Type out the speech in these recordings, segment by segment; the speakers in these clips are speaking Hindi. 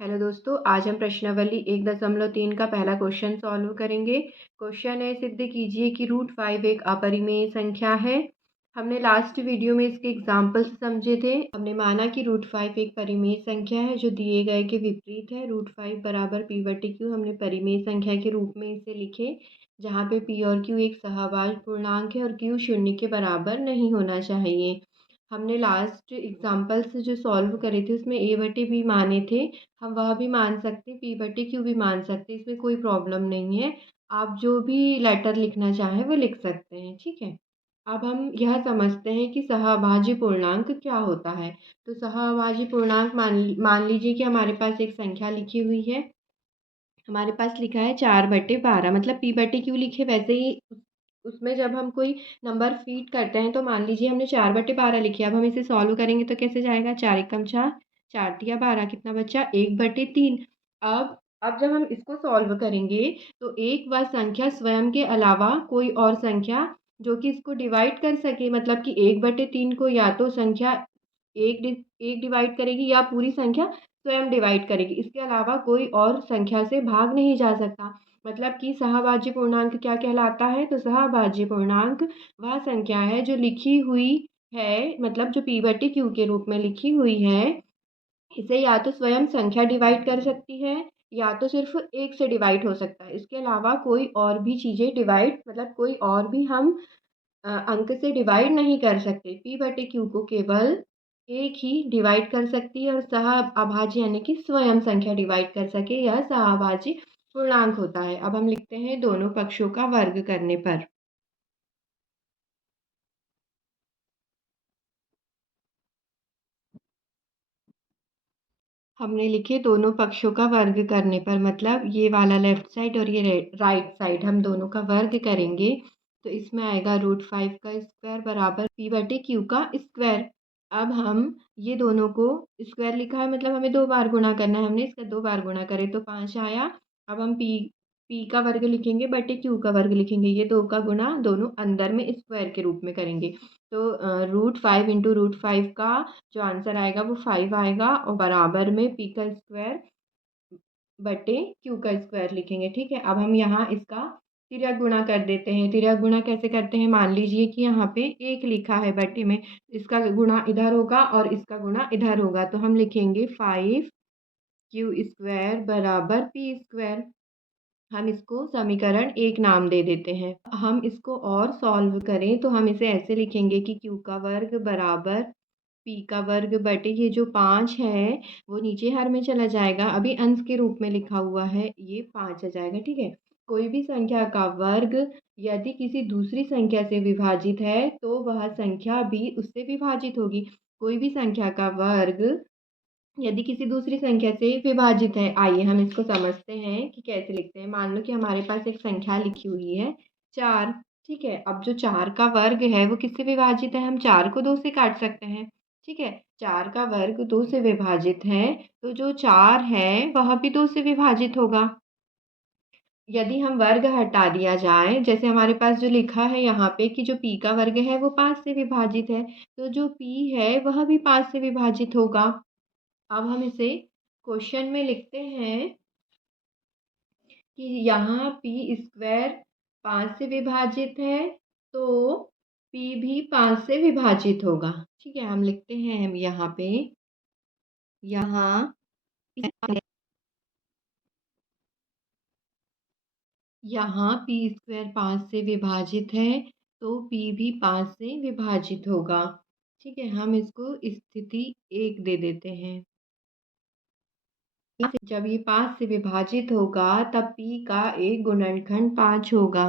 हेलो दोस्तों, आज हम प्रश्नावली 1.3 का पहला क्वेश्चन सॉल्व करेंगे। क्वेश्चन है, सिद्ध कीजिए कि √5 एक अपरिमेय संख्या है। हमने लास्ट वीडियो में इसके एग्जाम्पल्स समझे थे। हमने माना कि √5 एक परिमेय संख्या है जो दिए गए के विपरीत है। √5 बराबर p/q हमने परिमेय संख्या के रूप में इसे लिखे, जहाँ पे p और q एक सहभाज्य पूर्णांक है और q शून्य के बराबर नहीं होना चाहिए। हमने लास्ट एग्जाम्पल्स जो सॉल्व करे थे उसमें a/b माने थे। हम वह भी मान सकते हैं, p/q भी मान सकते हैं, इसमें कोई प्रॉब्लम नहीं है। आप जो भी लेटर लिखना चाहें वो लिख सकते हैं, ठीक है। अब हम यह समझते हैं कि सहअभाज्य पूर्णांक क्या होता है। तो सहअभाज्य पूर्णांक मान लीजिए कि हमारे पास एक संख्या लिखी हुई है। हमारे पास लिखा है 4/12, मतलब p/q लिखे वैसे ही उसमें जब हम कोई नंबर फीड करते हैं तो मान लीजिए हमने 4/12 लिखे। अब हम इसे सॉल्व करेंगे तो कैसे जाएगा? 4 एकम 4, 4 तिया 12, कितना बचा? 1/3। अब जब हम इसको सॉल्व करेंगे तो एक व संख्या स्वयं के अलावा कोई और संख्या जो कि इसको डिवाइड कर सके, मतलब कि 1/3 को या तो संख्या एक डिवाइड करेगी या पूरी संख्या स्वयं डिवाइड करेगी। इसके अलावा कोई और संख्या से भाग नहीं जा सकता। मतलब कि सहअभाज्य पूर्णांक क्या कहलाता है? तो सहअभाज्य पूर्णांक वह संख्या है जो लिखी हुई है, मतलब जो p/q के रूप में लिखी हुई है। इसे या तो स्वयं संख्या डिवाइड कर सकती है या तो सिर्फ एक से डिवाइड हो सकता है। इसके अलावा कोई और भी चीज़ें डिवाइड, मतलब कोई और भी हम अंक से डिवाइड नहीं कर सकते। p/q को केवल एक ही डिवाइड कर सकती है और सहअभाज्य यानी कि स्वयं संख्या डिवाइड कर सके, यह सहअभाज्य पूर्णांक होता है। अब हम लिखते हैं दोनों पक्षों का वर्ग करने पर। हमने लिखे दोनों पक्षों का वर्ग करने पर, मतलब ये वाला लेफ्ट साइड और ये राइट साइड, हम दोनों का वर्ग करेंगे तो इसमें आएगा √5 का स्क्वायर बराबर p/q का स्क्वायर। अब हम ये दोनों को स्क्वायर लिखा है, मतलब हमें 2 बार गुणा करना है। हमने इसका 2 बार गुणा करे तो 5 आया। अब हम p का वर्ग लिखेंगे बटे q का वर्ग लिखेंगे। ये 2 का गुणा दोनों अंदर में स्क्वायर के रूप में करेंगे। तो √5 इंटू √5 का जो आंसर आएगा वो 5 आएगा और बराबर में p का स्क्वायर बटे q का स्क्वायर लिखेंगे, ठीक है। अब हम यहाँ इसका तिर्यक गुणा कर देते हैं। तिर्यक गुणा कैसे करते हैं? मान लीजिए कि यहाँ पे 1 लिखा है बटे में, इसका गुणा इधर होगा और इसका गुणा इधर होगा, तो हम लिखेंगे 5q² बराबर p²। हम इसको समीकरण 1 नाम दे देते हैं। हम इसको और सॉल्व करें तो हम इसे ऐसे लिखेंगे कि q का वर्ग बराबर p का वर्ग बटे ये जो 5 है वो नीचे हर में चला जाएगा, अभी अंश के रूप में लिखा हुआ है, ये 5 आ जाएगा, ठीक है। कोई भी संख्या का वर्ग यदि किसी दूसरी संख्या से विभाजित है तो वह संख्या भी उससे विभाजित होगी। कोई भी संख्या का वर्ग यदि किसी दूसरी संख्या से विभाजित है, आइए हम इसको समझते हैं कि कैसे लिखते हैं। मान लो कि हमारे पास एक संख्या लिखी हुई है 4, ठीक है। अब जो 4 का वर्ग है वो किससे विभाजित है? हम 4 को 2 से काट सकते हैं, ठीक है। 4 का वर्ग 2 से विभाजित है तो जो 4 है वह भी 2 से विभाजित होगा। यदि हम वर्ग हटा दिया जाए, जैसे हमारे पास जो लिखा है यहाँ पे कि जो p का वर्ग है वो 5 से विभाजित है, तो जो p है वह भी 5 से विभाजित होगा। अब हम इसे क्वेश्चन में लिखते हैं कि यहाँ p² 5 से विभाजित है तो p भी 5 से विभाजित होगा, ठीक है। हम लिखते हैं हम यहाँ पे, यहाँ p² 5 से विभाजित है तो p भी 5 से विभाजित होगा, ठीक है। हम इसको स्थिति 1 दे देते हैं। जब ये 5 से विभाजित होगा तब p का एक गुणनखंड 5 होगा।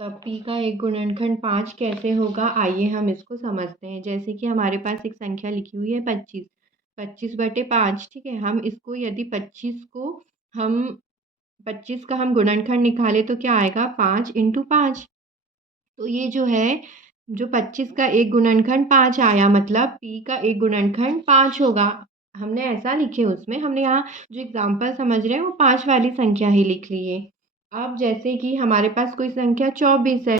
तब p का एक गुणनखंड 5 कैसे होगा? आइए हम इसको समझते हैं। जैसे कि हमारे पास एक संख्या लिखी हुई है 25, 25/5, ठीक है। हम इसको यदि 25 का हम गुणनखंड निकाले तो क्या आएगा? 5 × 5। तो ये जो है, जो 25 का एक गुणनखंड 5 आया, मतलब p का एक गुणनखंड 5 होगा। हमने ऐसा लिखे, उसमें हमने यहाँ जो एग्जाम्पल समझ रहे हैं वो 5 वाली संख्या ही लिख ली है। अब जैसे कि हमारे पास कोई संख्या 24 है,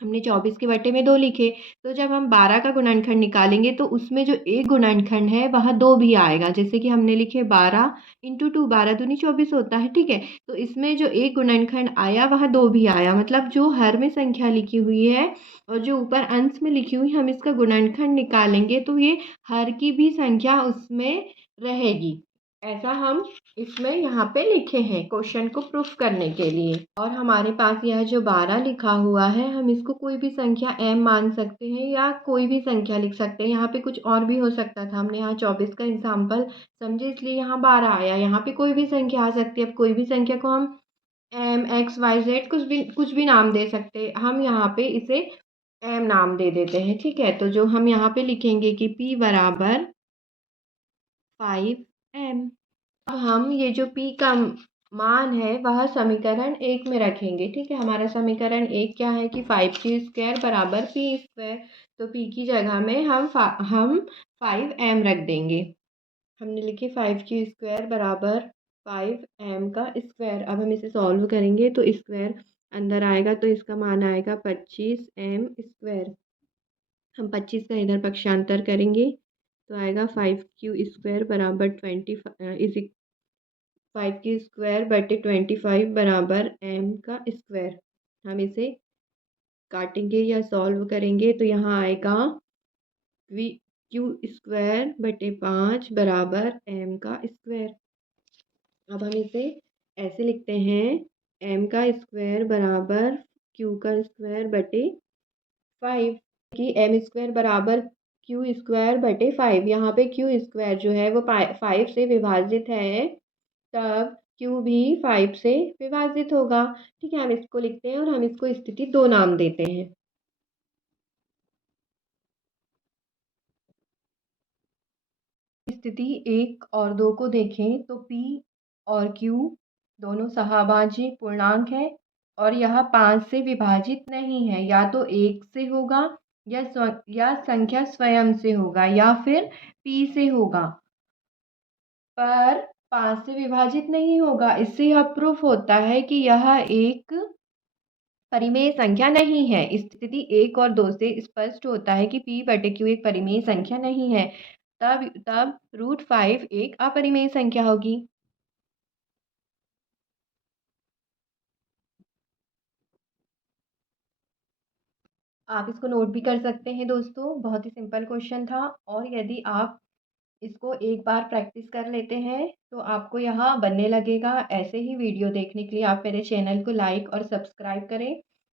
हमने 24 के बटे में 2 लिखे, तो जब हम 12 का गुणनखंड निकालेंगे तो उसमें जो एक गुणनखंड है वह 2 भी आएगा। जैसे कि हमने लिखे 12 × 2, 12 दूनी 24 होता है, ठीक है? तो इसमें जो एक गुणनखंड आया वह 2 भी आया, मतलब जो हर में संख्या लिखी हुई है और जो ऊपर अंश में लिखी हुई, हम इसका गुणनखंड निकालेंगे तो ये हर की भी संख्या उसमें रहेगी। ऐसा हम इसमें यहाँ पे लिखे हैं क्वेश्चन को प्रूफ करने के लिए। और हमारे पास यह जो 12 लिखा हुआ है, हम इसको कोई भी संख्या m मान सकते हैं या कोई भी संख्या लिख सकते हैं। यहाँ पे कुछ और भी हो सकता था, हमने यहाँ 24 का एग्जाम्पल समझे इसलिए यहाँ 12 आया। यहाँ पे कोई भी संख्या आ सकती है। अब कोई भी संख्या को हम m x y z कुछ भी नाम दे सकते हैं। हम यहाँ पे इसे m नाम दे देते हैं, ठीक है? तो जो हम यहाँ पे लिखेंगे कि p बराबर 5m। अब हम ये जो p का मान है वह समीकरण 1 में रखेंगे, ठीक है? हमारा समीकरण 1 क्या है कि 5q² बराबर p²। तो p की जगह में हम 5m रख देंगे। हमने लिखे 5q² बराबर 5m का स्क्वायर। अब हम इसे सॉल्व करेंगे तो स्क्वायर अंदर आएगा तो इसका मान आएगा 25m²। हम 25 का इधर पक्षांतर करेंगे तो आएगा 5q² बराबर 5q² बटे 25 बराबर m का स्क्वायर। हम इसे काटेंगे या सॉल्व करेंगे तो यहाँ आएगा q² बटे 5 बराबर m का स्क्वायर। अब हम इसे ऐसे लिखते हैं m का स्क्वायर बराबर q² बटे 5 कि m² बराबर q² बटे 5। यहाँ पे q² जो है वो 5 से विभाजित है, तब q भी 5 से विभाजित होगा, ठीक है? हम इसको लिखते हैं और हम इसको स्थिति 2 नाम देते हैं। स्थिति 1 और 2 को देखें तो p और q दोनों सहभाज्य पूर्णांक है और यह 5 से विभाजित नहीं है। या तो 1 से होगा या संख्या स्वयं से होगा या फिर p से होगा, पर 5 से विभाजित नहीं होगा। इससे यह प्रूफ होता है कि यह एक परिमेय संख्या नहीं है। स्थिति 1 और 2 से स्पष्ट होता है कि p बटे q एक परिमेय संख्या नहीं है। तब √5 एक अपरिमेय संख्या होगी। आप इसको नोट भी कर सकते हैं दोस्तों, बहुत ही सिंपल क्वेश्चन था। और यदि आप इसको एक बार प्रैक्टिस कर लेते हैं तो आपको यहाँ बनने लगेगा। ऐसे ही वीडियो देखने के लिए आप मेरे चैनल को लाइक और सब्सक्राइब करें।